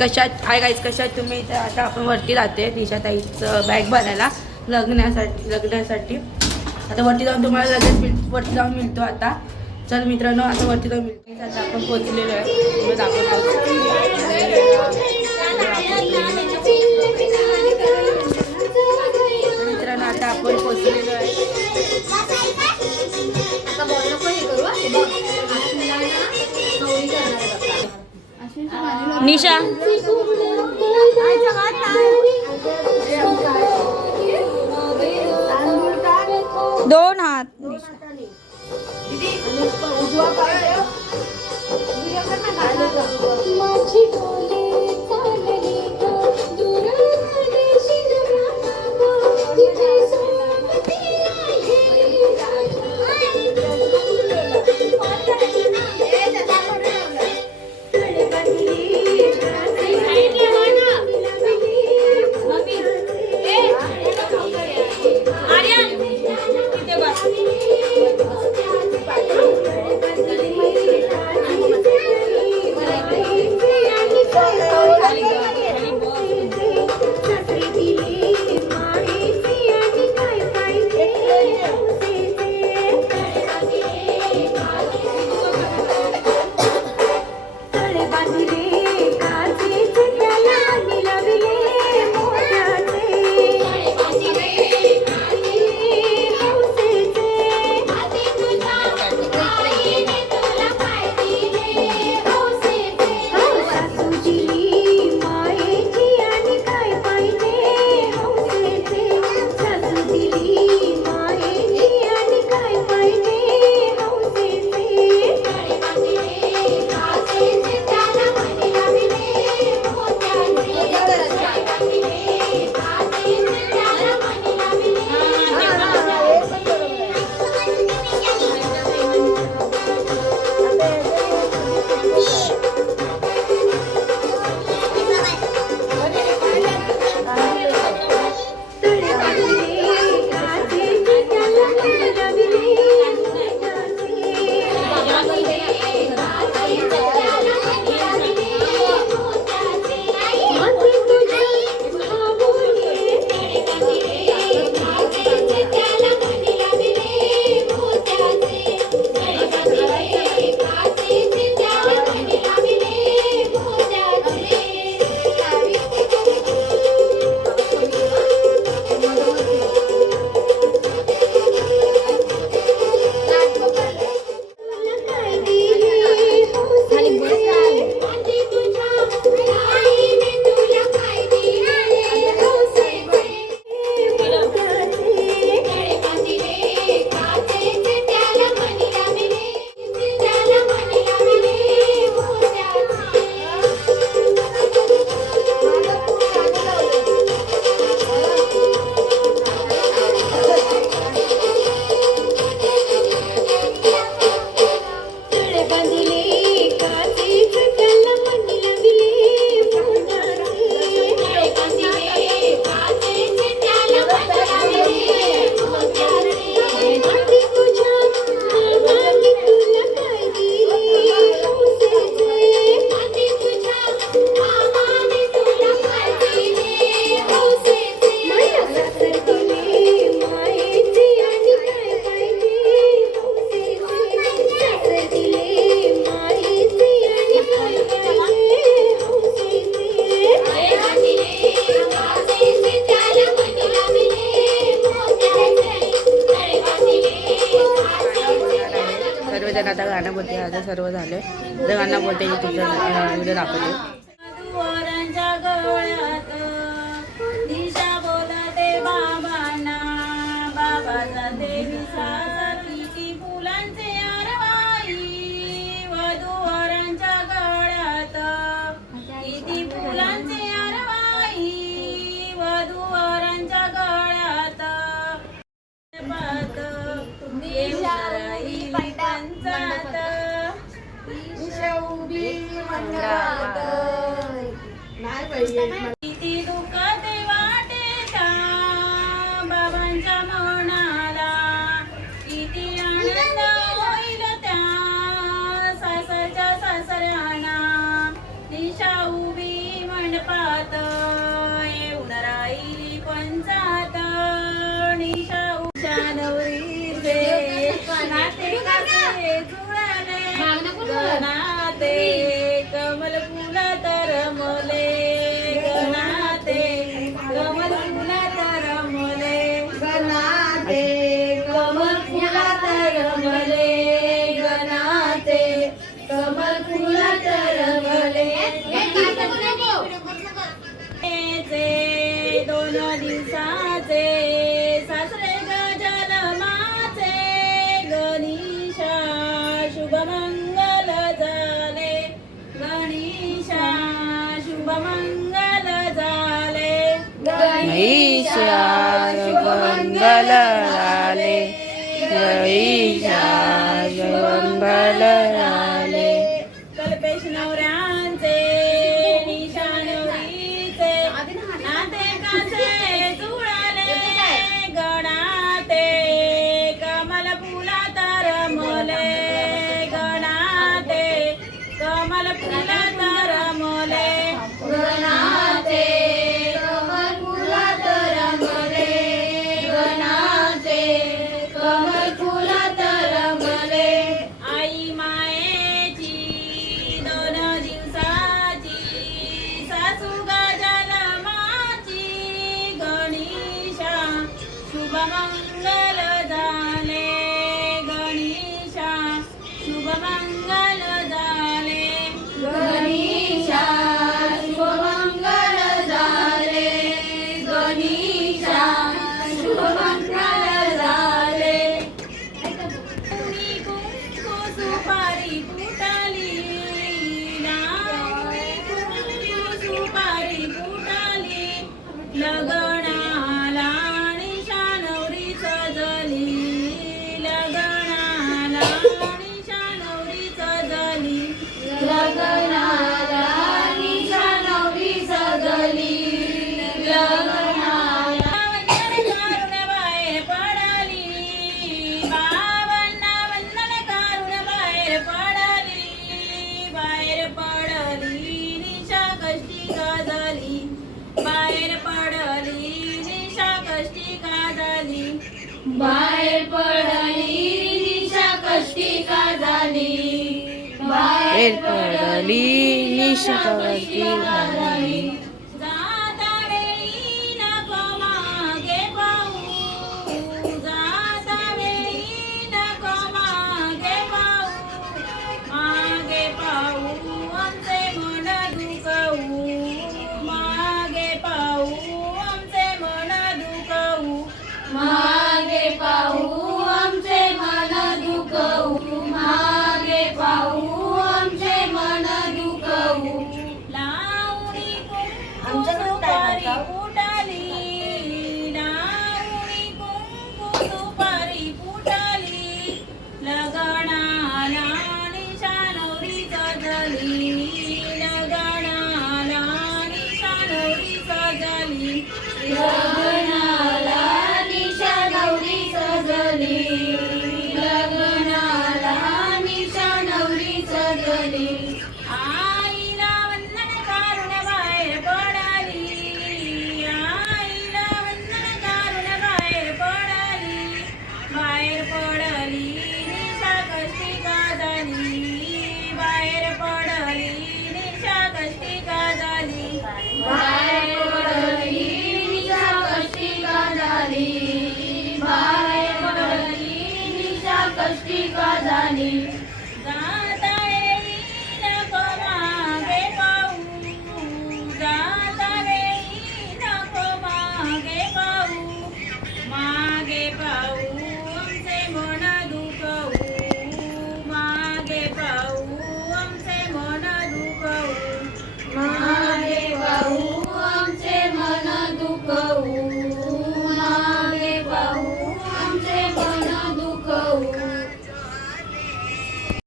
कशात hi guys कशात तुम्ही? तर आता आपण वरती जाते निशाताईचं बॅग भरायला लग्नासाठी आता वरती जाऊन तुम्हाला लगेच वरती जाऊन मिळतो आता. चल मित्रांनो आता वरती जाऊन मिळतो. आता आपण पोहोचलेलो आहे तुम्ही दाखवतो. मित्रांनो आता आपण पोहोचलेलो आहे. निशा दोन हात सर्वजण आता गाणं बोलते. आता सर्व झाले तर गाणं बोलते की तुमचा व्हिडिओ दाखवते. किती दुःख ते वाटेचा बाबांच्या मनाला, किती आनंद होईल त्या सासरच्या सासऱ्यांना. दिशा उभी पंचात येऊन राहिली पंचात निशा उषा नवरीचे नाते कसे जुळले गणाते कमल फुल तर मले गणाते कमल फुल तर मले गणाते कमल फुल तर मले गणाते कमल फुल तर मले दोन दिवसाचे सासरे गजलमाचे गणेशा शुभमंगल झाले गणेशा शुभमंगल झाले गणेशा शुभमंगल झाले गणेशा शुभमंगल झाले कल्पेश नवऱ्यांचे निशा नवरीचे नाते कसे जुळले गणाते कमल फुला तर मले गणाते कमल फुला तर मले गणाते कमल फुला तर मले गणाते कमल फुला तर मले आई मायेची दोन दिवसाची सासू गजलमाची गणेशा शुभमंगल झाले गणेशा शुभमंगल झाले गणेशा शुभमंगल झाले गणेशा शुभमंगल झाले कुंकू सुपारी फुटाली नावनी कुंकू सुपारी फुटाली लगनाला निशा नवरी सजली लगनाला निशा नवरी सजली लगनाला निशा नवरी सजली लगनाला वंदन करून बाहेर पडली बाबांना वंदन करून बाहेर पडली निशा कष्टी गाजली बाहेर पडली निशा कष्टी गाजली बाहेर पडली निशा कष्टी गाजली बाहेर पडली निशा कष्टी झाली जाता वेळी नको मागे पाहू जाता वेळी नको मागे पाहू आमचे मन दुखवू मागे पाहू आमचे मन दुखवू मागे पाहू आमचे मन दुखवू मागे पाहू आमचे मन दुखवू लावणी कुंकू सुपारी फुटाली लावणी कुंकू सुपारी फुटाली लगनाला निशा नवरी सजली लगनाला निशा नवरी सजली लगनाला निशा नवरी सजली लगनाला निशा नवरी सजली आईला वंदन करून बाहेर पडली आईला वंदन करून बाहेर पडली निशा कष्टी गाजली बाहेर पडली निशा कष्टी गाजली बाहेर पडली निशा कष्टी गाजली बाहेर पडली निशा कष्टी गाजली